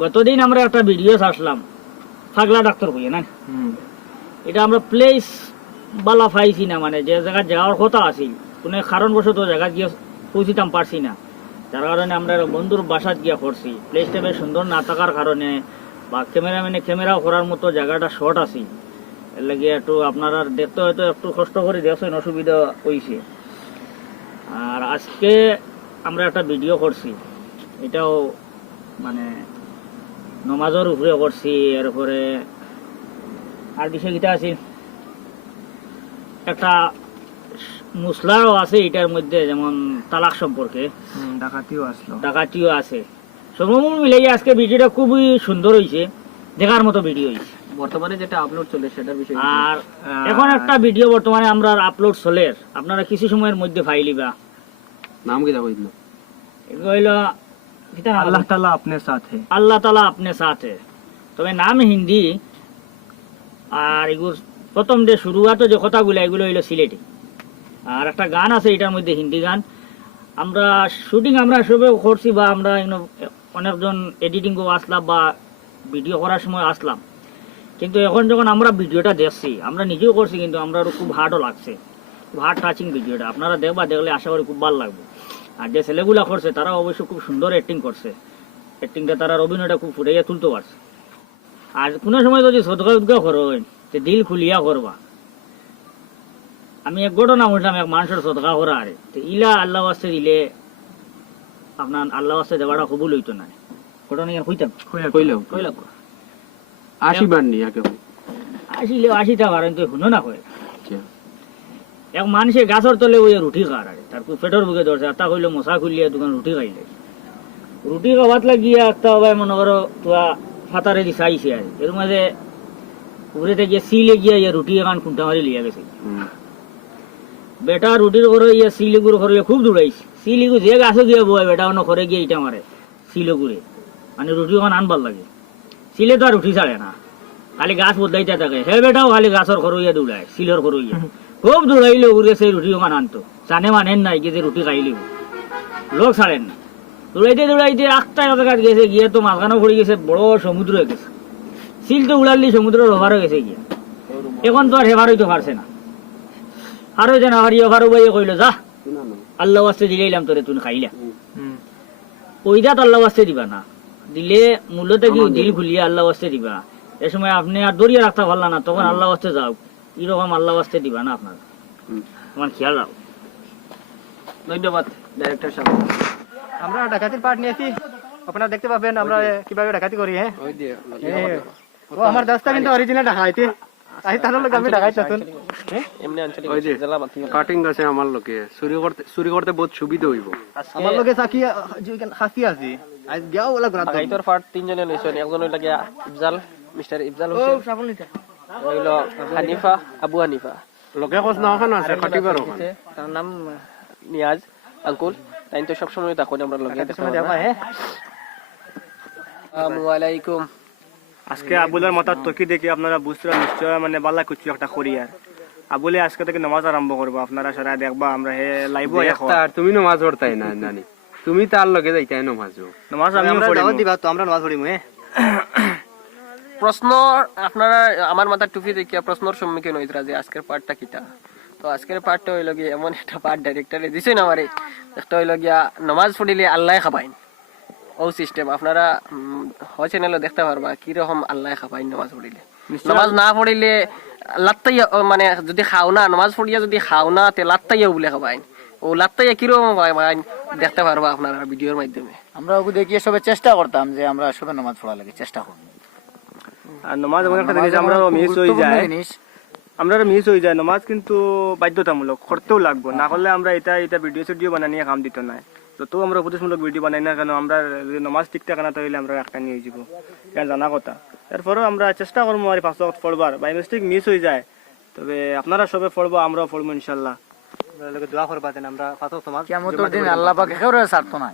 গতদিন আমরা একটা ভিডিও ছাড়লাম পাগলা ডাক্তার কইয়ে না, এটা আমরা প্লেস বালা পাইছি না, মানে যে জায়গা যাওয়ার কথা আছিল কোনো কারণবশত জায়গা গিয়ে পৌঁছিতাম পারছি না, যার কারণে আমরা বন্ধুর বাসাত গিয়া করছি। প্লেসটা বেশ সুন্দর না থাকার কারণে বা ক্যামেরাম্যানে ক্যামেরাও করার মতো জায়গাটা শর্ট আছে, এর লাগে একটু আপনারা দেখতে হয়তো একটু কষ্ট করে দেখছেন, অসুবিধা হয়েছে। আর আজকে আমরা একটা ভিডিও করছি, এটাও মানে নমাজের উপরে করছি, এরপরে আর বিষয় কিটা আছে একটা মুসলাও আছে এটার মধ্যে, যেমন তালাক সম্পর্কে ডাকাতিও আছে। সর্বমূল মিলাই আজকে ভিডিওটা খুবই সুন্দর হয়েছে, দেখার মতো ভিডিও হয়েছে। বর্তমানে যেটা আপলোড চলে সেটার বিষয়ে আর এখন একটা ভিডিও বর্তমানে আমরা আপলোড চলে, আপনারা কিছু সময়ের মধ্যে ফাইলিবা। নাম কি কইল? কইল আল্লাহ তাআলা আপনার সাথে, আল্লাহ তাআলা আপনার সাথে, তবে নাম হিন্দি। আর এগুলো প্রথম যে শুরুয়াতে যে কথাগুলো এগুলো হইলো সিলেটি। আর একটা গান আছে এটার মধ্যে, হিন্দি গান। আমরা শুটিং আমরা সবে করছি, বা আমরা অনেকজন এডিটিংও আসলাম বা ভিডিও করার সময় আসলাম, কিন্তু এখন যখন আমরা ভিডিওটা দেখছি, আমরা নিজেও করছি, কিন্তু আমরা খুব হার্ডও লাগছে, খুব হার্ড টাচিং ভিডিওটা। আপনারা দেখবা, দেখলে আশা করি খুব ভালো লাগবে। আর যে ছেলেগুলা করছে তারা অবশ্যই খুব সুন্দর অ্যাক্টিং করছে, অ্যাক্টিংটা তারা অভিনয়টা খুব ফুটাইয়া তুলতে পারছে। আর কোনো সময় যদি সদকা উদ্গা করো যে দিল খুলিয়া করবা। আমি এক ঘটনা উঠলাম, এক মানুষের সদকা করা আরে তো ইলা আল্লাহ ওয়াস্তে দিলে আপনার আল্লাহ ওয়াস্তে দেওয়াটা কবুল হইতো না। ঘটনা কইতাম কইলাম 80 বার নি আগে আসিলে 80টা বারেন তো শুনো না কয়। এক মানুষে গাছের তলে ওই রুটি খাওয়ার আরে তার পেটের বুকে ধরছে, তা কইলো মশা খুলিয়া দোকান রুটি খাইলে, রুটি খাওয়াত লাগিয়া একটা ভাই মনে করো তোয়া ফাতারে দি চাইছে আর এর মাঝে উপরেতে গিয়ে সিলে গিয়া ইয়া রুটি এখান খুঁটা মারি লিয়া গেছে। বেটা রুটির করে ইয়া সিলিগুড় করে খুব দৌড়াইছে, সিলিগু যে গাছে গিয়ে বয় বেটা অন্য করে গিয়ে ইটা মারে সিলেগুড়ে, মানে রুটি ওখান আনবার লাগে। সিলে তো আর রুটি ছাড়ে না, খালি গাছ বদলাইতে থাকে। হে বেটাও খালি গাছের খরইয়া দৌড়ায়, সিলের খরইয়া খুব দৌড়াইলে উড়ে সেই রুটি ওখান আনতো, জানে মানেন নাই যে রুটি খাইলে লোক ছাড়েন না। দৌড়াইতে দৌড়াইতে একটা জায়গা গেছে, গিয়ে তো মাঝখানেও পড়ে গেছে, বড় সমুদ্র হয়ে গেছে। সিল তো উড়ালি সমুদ্রের ওভার হয়ে গেছে গিয়া, এখন তো আর হেভার হইতে পারছে না। আর হইতে না হারিয়ে ওভার বাইয়ে কইলো যা আল্লাহ ওয়াস্তে দিলাম তোরে, তুই খাইলা ওইদাত আল্লাহ ওয়াস্তে দিবা না, দিলে মূল্যটা কি দিল খুলিয়া আল্লাহ ওয়াস্তে দিবা। এ সময় আপনি আর দরিয়া রাখতে পারলা না, তখন আল্লাহ ওয়াস্তে যাও, এরকম আল্লাহ ওয়াস্তে দিবা না। আপনার তোমার খেয়াল রাখো। ধন্যবাদ ডাইরেক্টর সাহেব। আমরা ডাকাতির পার্ট নিয়েছি, আপনারা দেখতে পাবেন আমরা কিভাবে ডাকাতি করি। হ্যাঁ ও আমার দোস্তা কিন্তু অরিজিনাল ডাকাইতে তাই তার লোক আমি ডাকাইতে শুন এমনি আঞ্চলিক জেলা বাতি কাটিং আছে আমার লোকে চুরি করতে বহুত সুবিধা হইব। আমার লোকে সাকি খাসি আছে আজ গিয়াও ওলা গ্রাত ডাকাইতর পার্ট তিনজনে লইছেন, একজন হইল গিয়া ইফজাল, মিস্টার ইফজাল হোসেন, ও সাবুনিটা হইল হানিফা, আবু হানিফা। লোকে কস না ওখানে আছে কাটিবার ওখানে, তার নাম নিয়াজ আঙ্কুল। তাই তো সবসময় থাকুন আমরা লোকে। আসসালামু আলাইকুম। আজকে আবুলের মাথার তকি দেখি আপনারা বুঝতে নিশ্চয় মানে বালা কিছু একটা করি। আর আবুলে আজকে থেকে নামাজ আরম্ভ করবো, আপনারা সারা দেখবা আমরা হে লাইভ তুমি নামাজ পড়তাই না জানি, তুমি তার লগে যাইতাই নামাজ আমিও পড়ি দিবা তো আমরা নামাজ পড়িমু। প্রশ্ন আপনারা আমার মাথার টুপি দেখিয়া প্রশ্নের সম্মুখীন হইতরা যে আজকের পার্টটা কিটা। তো আজকের পার্টটা হইল গিয়ে এমন একটা পার্ট ডাইরেক্টরে দিছে না আমারে, একটা হইল গিয়া নামাজ পড়িলে আল্লাহ খাবাইন, ও সিস্টেম আপনারা চ্যানেলে দেখতে পারবা কিরকম আল্লাহ খাবাইন নামাজ পড়িলে। নামাজ না পড়িলে লাত্তাইয়া, মানে যদি খাও না নামাজ পড়িয়া যদি খাও না তে লাত্তাইয়া বলে খাবাইন, ও লাত্তাইয়া কিরকম খাবাইন দেখতে পারবা আপনারা ভিডিওর মাধ্যমে। আমরা ওকে দেখিয়ে সবে চেষ্টা করতাম যে আমরা সবে নামাজ পড়া লাগে চেষ্টা করব। আর নামাজ এমন একটা জিনিস আমরা মিস হয়ে যায়, আমরা মিস হয়ে যায় নামাজ, কিন্তু বাধ্যতামূলক করতেও লাগবো, না করলে আমরা এটা ভিডিও বানিয়ে কাম দিত না। যত আমরা উপদেশমূলক ভিডিও বানাই না কেন, আমরা যদি নামাজ ঠিক থাকে না তাহলে আমরা একটা নিয়ে যাব, এটা জানা কথা। এরপরেও আমরা চেষ্টা করবো আর 5 ওয়াক্ত পড়বার, বাই মিস্টেক মিস হয়ে যায়, তবে আপনারা সবে পড়বো, আমরাও পড়বো ইনশাল্লাহ। দোয়া করবা দেন আমরা 5 ওয়াক্ত নামাজ কিয়ামতের দিন আল্লাহ পাক কেউ ছাড়তো না।